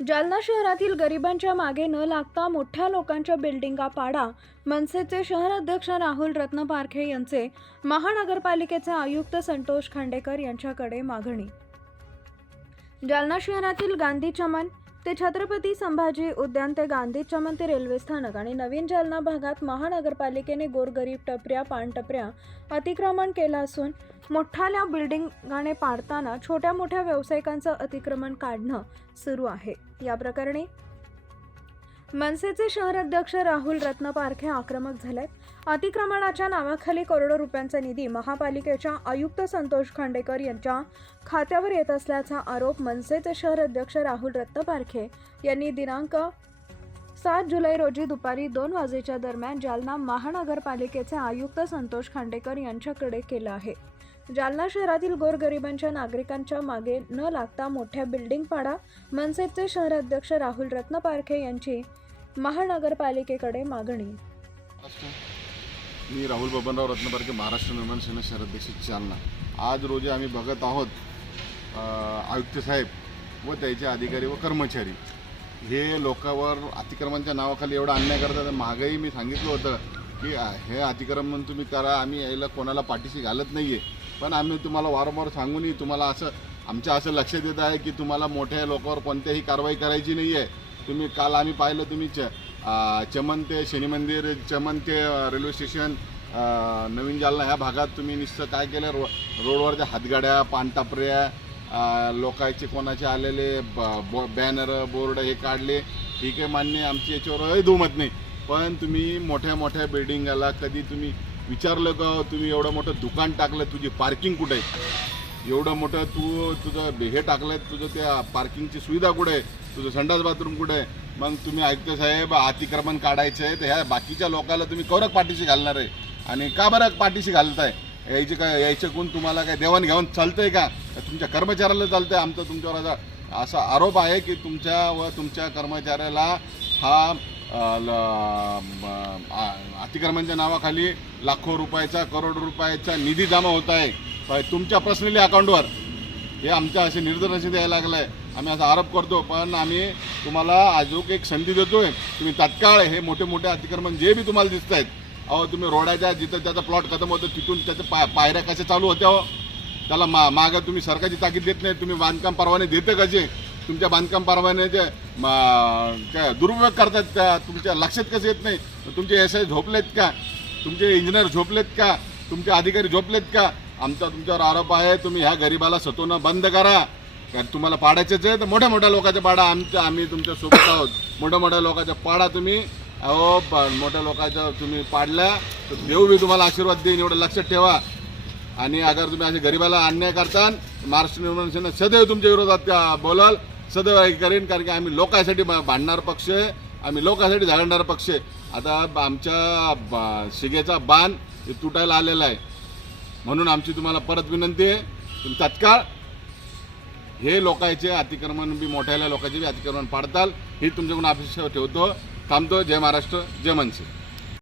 जालना शहरातील गरिबांच्या मागे न लागता मोठ्या लोकांच्या बिल्डिंगा पाडा. मनसेचे शहर अध्यक्ष राहुल रत्न पारखे यांचे महानगरपालिकेचे आयुक्त संतोष खांडेकर यांच्याकडे मागणी. जालना शहरातील गांधी चमन ते छत्रपती संभाजी उद्यान ते गांधी चमंती रेल्वे स्थानक आणि नवीन जालना भागात महानगरपालिकेने गोरगरीब टपऱ्या पानटपऱ्या अतिक्रमण केलं असून मोठ्याल्या बिल्डिंगाने पाडताना छोट्या मोठ्या व्यावसायिकांचं अतिक्रमण काढणं सुरू आहे. या प्रकरणी मनसेचे शहर अध्यक्ष राहुल रत्न पारखे आक्रमक झालेत. अतिक्रमणाच्या नावाखाली करोडो रुपयांचा निधी महापालिकेच्या आयुक्त संतोष खांडेकर यांच्या खात्यावर येत असल्याचा आरोप मनसेचे शहर अध्यक्ष राहुल रत्न पारखे यांनी दिनांक सात जुलै रोजी दुपारी दोन वाजेच्या दरम्यान जालना महानगरपालिकेचे आयुक्त संतोष खांडेकर यांच्याकडे केलं आहे. जालना शहरातील गोरगरिबांच्या नागरिकांच्या मागे न लागता मोठ्या बिल्डिंग पाडा मनसेचे शहराध्यक्ष राहुल रत्नपारखे यांची महानगरपालिकेकडे मागणी. मी राहुल बबनराव रत्नपारखे महाराष्ट्र निर्माण सेना शहराध्यक्ष जालना. आज रोजी आम्ही बघत आहोत आयुक्त साहेब व त्याचे अधिकारी व कर्मचारी. हे लोकांवर अतिक्रमांच्या नावाखाली एवढा अन्याय करतात. महागाई मी सांगितलं होतं की हे अतिक्रमण तुम्ही करा. आम्ही यायला कोणाला पाठीशी घालत नाही आहे पण आम्ही तुम्हाला वारंवार सांगूनही तुम्हाला असं आमच्या असं लक्ष देत आहे की तुम्हाला मोठ्या लोकांवर कोणत्याही कारवाई करायची नाही आहे तुम्ही काल आम्ही पाहिलं तुम्ही च चमन ते शनी मंदिर चमन ते रेल्वे स्टेशन नवीन जालना ह्या भागात तुम्ही निश्चित काय केलं? रो रोडवरच्या हातगाड्या पानटापऱ्या लोकांचे कोणाचे आलेले ब बॅनर बोर्ड हे काढले. ठीक आहे मान्य आमची याच्यावर दुमत नाही. पण तुम्ही मोठ्या मोठ्या बिल्डिंगाला कधी तुम्ही विचारलं का तुम्ही एवढं मोठं दुकान टाकलं तुझी पार्किंग कुठे? आहे एवढं मोठं तू तुझं हे टाकलं तुझं त्या पार्किंगची सुविधा कुठे? आहे तुझं संडास बाथरूम कुठे? आहे मग तुम्ही ऐकतो साहेब अतिक्रमण काढायचं आहे तर ह्या बाकीच्या लोकांना तुम्ही कवरक पाठीशी घालणार आहे. आणि का बरं पाठीशी घालताय? यायचे काय यायचे कोण? तुम्हाला काय देवाणघेवाण चालतंय का? का तुमच्या कर्मचाऱ्याला चालतंय? आमचा तुमच्यावर असा असा आरोप आहे की तुमच्या व तुमच्या कर्मचाऱ्याला हा ल- अतिक्रमणच्या नावाखाली लाखो रुपयाचा करोड रुपयाचा निधी जमा होत आहे. तुमच्या पर्सनली अकाउंटवर. हे आमच्या असे निर्दर्शन द्यायला लागलं आहे आम्ही असा आरोप करतो पण आम्ही तुम्हाला अजून एक संधी देतोय. तुम्ही तात्काळ हे मोठे मोठे अतिक्रमण जे बी तुम्हाला दिसत आहेत अहो तुम्ही रोडाच्या जिथं त्याचा प्लॉट खतम होतो तिथून त्याचं पा पायऱ्या कशा चालू होत्या हो? त्याला मा मागं तुम्ही सरकारची ताकीद देत नाही तुम्ही बांधकाम परवाने देते कसे? तुमच्या बांधकाम परवान्याचे काय दुरुपयोग करतात का? तुमच्या लक्षात कसं येत नाही? तुमचे एस आय झोपलेत का? तुमचे इंजिनियर झोपलेत का? तुमचे अधिकारी झोपलेत का? आमचा तुमच्यावर आरोप आहे तुम्ही ह्या गरिबाला सतवणं बंद करा. कारण तुम्हाला पाडायचेच आहे तर मोठ्या मोठ्या लोकांच्या पाडा. आमच्या आम्ही तुमच्यासोबत आहोत. मोठ्या मोठ्या लोकांच्या पाडा तुम्ही. अहो पण मोठ्या लोकांच्या तुम्ही पाडल्या तर देऊ मी तुम्हाला आशीर्वाद देईन एवढं लक्षात ठेवा. आणि अगर तुम्ही असे गरिबाला अन्याय करता महाराष्ट्र निर्माण सेना सदैव तुमच्या विरोधात बोलाल सदैव हे करेन कारण की आम्ही लोकांसाठी भांडणार पक्ष आहे आम्ही लोकांसाठी झगडणारा पक्ष आहे. आता आमच्या बा- शिगेचा बाण हे तुटायला आलेला आहे. म्हणून आमची तुम्हाला परत विनंती आहे तुम्ही तत्काळ हे लोकांचे अतिक्रमण बी मोठ्या लोकांचे बी अतिक्रमण पाडताल ही तुमच्याकडून अपेक्षा ठेवतो. थांबतो. जय महाराष्ट्र जय मनसे.